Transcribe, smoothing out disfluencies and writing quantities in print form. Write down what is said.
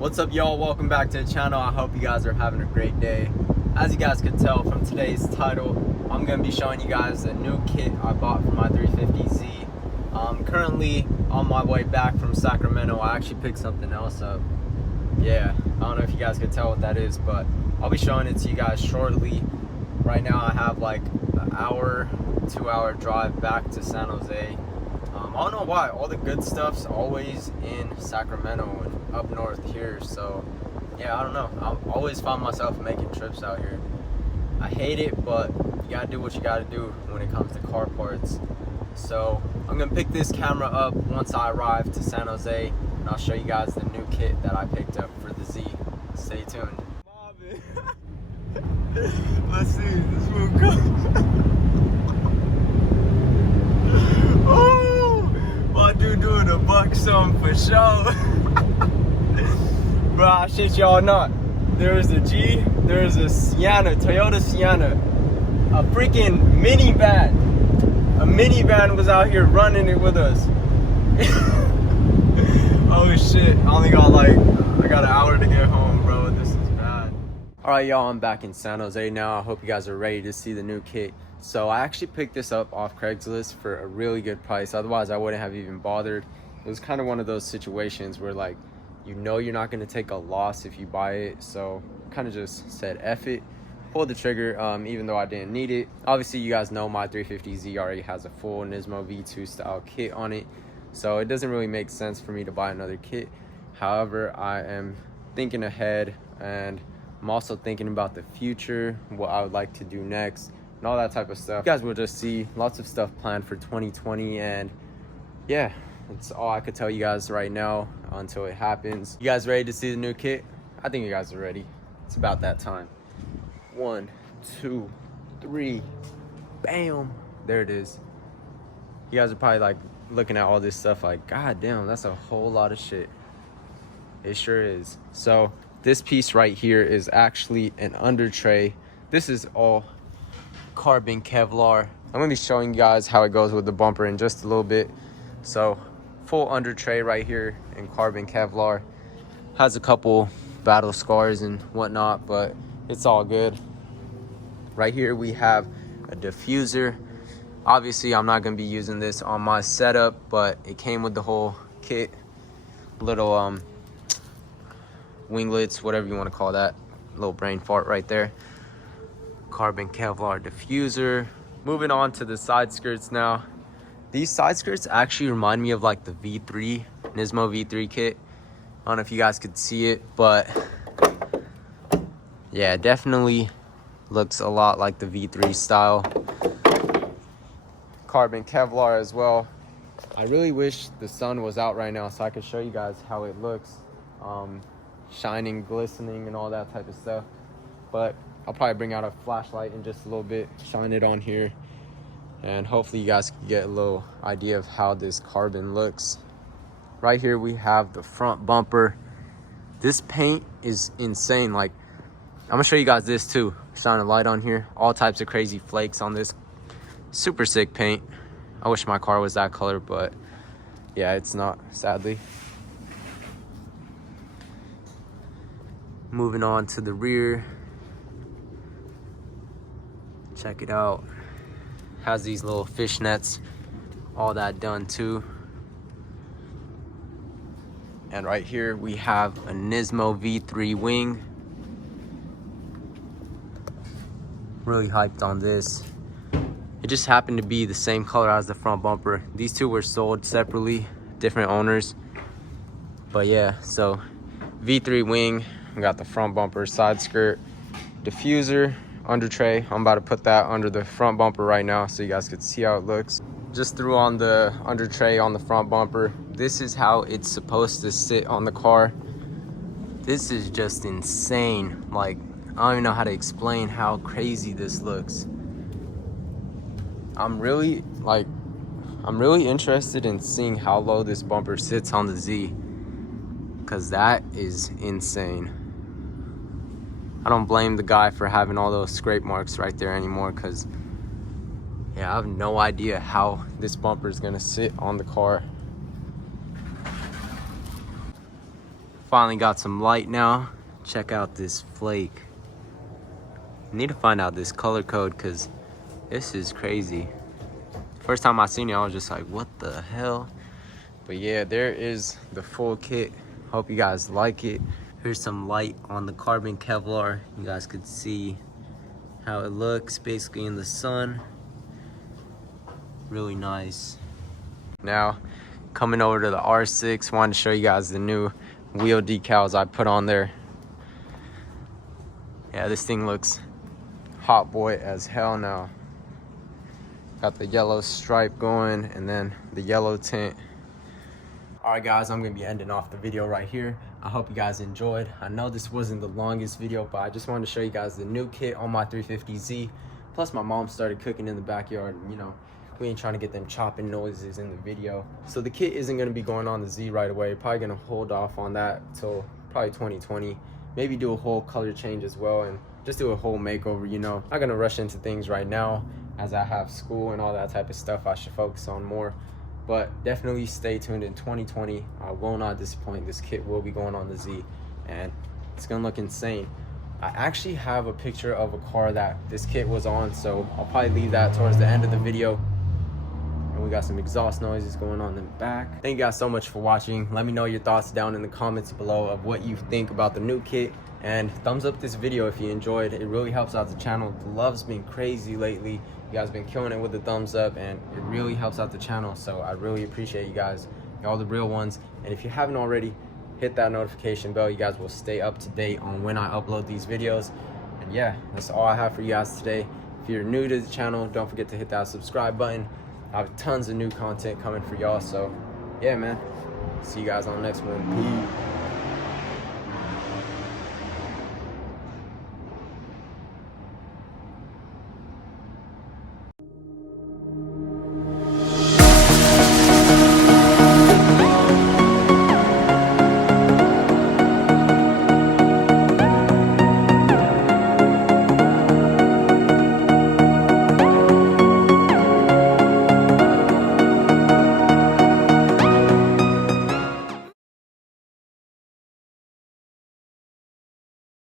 What's up, y'all? Welcome back to the channel. I hope you guys are having a great day. As you guys could tell from today's title, I'm gonna be showing you guys a new kit I bought for my 350Z. I'm currently on my way back from Sacramento. I actually picked something else up. Yeah, I don't know if you guys could tell what that is, but I'll be showing it to you guys shortly. Right now I have like an hour, 2-hour drive back to San Jose. I don't know why, all the good stuff's always in Sacramento and up north here, so yeah, I don't know. I always find myself making trips out here. I hate it, but you gotta do what you gotta do when it comes to car parts. So I'm gonna pick this camera up once I arrive to San Jose, and I'll show you guys the new kit that I picked up for the Z. Stay tuned. Let's see, this will go. My dude doing a buck some for sure. Bro, I shit y'all not. There's a G, there's a Sienna, Toyota Sienna, a freaking minivan. A minivan was out here running it with us. Oh shit, I got an hour to get home, bro. This is bad. Alright, y'all, I'm back in San Jose now. I hope you guys are ready to see the new kit. So I actually picked this up off Craigslist for a really good price. Otherwise I wouldn't have even bothered. It was kind of one of those situations where, like, you know you're not going to take a loss if you buy it, so kind of just said F it, pulled the trigger, even though I didn't need it. Obviously you guys know my 350Z already has a full Nismo V2 style kit on it, so it doesn't really make sense for me to buy another kit. However, I am thinking ahead, and I'm also thinking about the future, what I would like to do next, and all that type of stuff. You guys will just see lots of stuff planned for 2020, and yeah, that's all I could tell you guys right now until it happens. You guys ready to see the new kit? I think you guys are ready. It's about that time. 1, 2, 3, bam, there it is. You guys are probably like looking at all this stuff like, god damn, that's a whole lot of shit. It sure is. So this piece right here is actually an under tray. This is all carbon Kevlar. I'm gonna be showing you guys how it goes with the bumper in just a little bit. So full under tray right here in carbon Kevlar. Has a couple battle scars and whatnot, but it's all good. Right here we have a diffuser. Obviously I'm not gonna be using this on my setup, but it came with the whole kit. Little winglets, whatever you want to call that. Little brain fart right there. Carbon Kevlar diffuser. Moving on to the side skirts now. These side skirts actually remind me of like the V3, Nismo V3 kit. I don't know if you guys could see it, but yeah, definitely looks a lot like the V3 style. Carbon Kevlar as well. I really wish the sun was out right now so I could show you guys how it looks. Shining, glistening, and all that type of stuff. But I'll probably bring out a flashlight in just a little bit, shine it on here, and hopefully you guys can get a little idea of how this carbon looks. Right here we have the front bumper. This paint is insane. Like, I'm gonna show you guys this too. Shine a light on here. All types of crazy flakes on this. Super sick paint. I wish my car was that color, but yeah, it's not, sadly. Moving on to the rear. Check it out. Has these little fishnets, all that done too. And right here we have a Nismo V3 wing. Really hyped on this. It just happened to be the same color as the front bumper. These two were sold separately, different owners. But yeah, so V3 wing. We got the front bumper, side skirt, diffuser, under tray. I'm about to put that under the front bumper right now so you guys could see how it looks. Just threw on the under tray on the front bumper. This is how it's supposed to sit on the car. This is just insane. Like, I don't even know how to explain how crazy this looks. I'm really interested in seeing how low this bumper sits on the Z, because that is insane. I don't blame the guy for having all those scrape marks right there anymore, because yeah, I have no idea how this bumper is gonna sit on the car. Finally got some light now. Check out this flake. I need to find out this color code because this is crazy. First time I seen it, I was just like, what the hell? But yeah, there is the full kit. Hope you guys like it. Here's some light on the carbon Kevlar. You guys could see how it looks basically in the sun. Really nice. Now, coming over to the R6, wanted to show you guys the new wheel decals I put on there. Yeah, this thing looks hot boy as hell now. Got the yellow stripe going and then the yellow tint. All right guys, I'm gonna be ending off the video right here. I hope you guys enjoyed. I know this wasn't the longest video, but I just wanted to show you guys the new kit on my 350Z. Plus my mom started cooking in the backyard, and, you know, we ain't trying to get them chopping noises in the video. So the kit isn't gonna be going on the Z right away. Probably gonna hold off on that till probably 2020. Maybe do a whole color change as well and just do a whole makeover, you know. Not gonna rush into things right now as I have school and all that type of stuff I should focus on more. But definitely stay tuned in 2020. I will not disappoint. This kit will be going on the Z and it's gonna look insane. I actually have a picture of a car that this kit was on, so I'll probably leave that towards the end of the video. And we got some exhaust noises going on in the back. Thank you guys so much for watching. Let me know your thoughts down in the comments below of what you think about the new kit. And thumbs up this video if you enjoyed. It really helps out the channel. The love's been crazy lately. You guys been killing it with the thumbs up and it really helps out the channel. So I really appreciate you guys. Y'all the real ones. And if you haven't already, hit that notification bell. You guys will stay up to date on when I upload these videos. And yeah, that's all I have for you guys today. If you're new to the channel, don't forget to hit that subscribe button. I have tons of new content coming for y'all. So yeah, man. See you guys on the next one. Peace.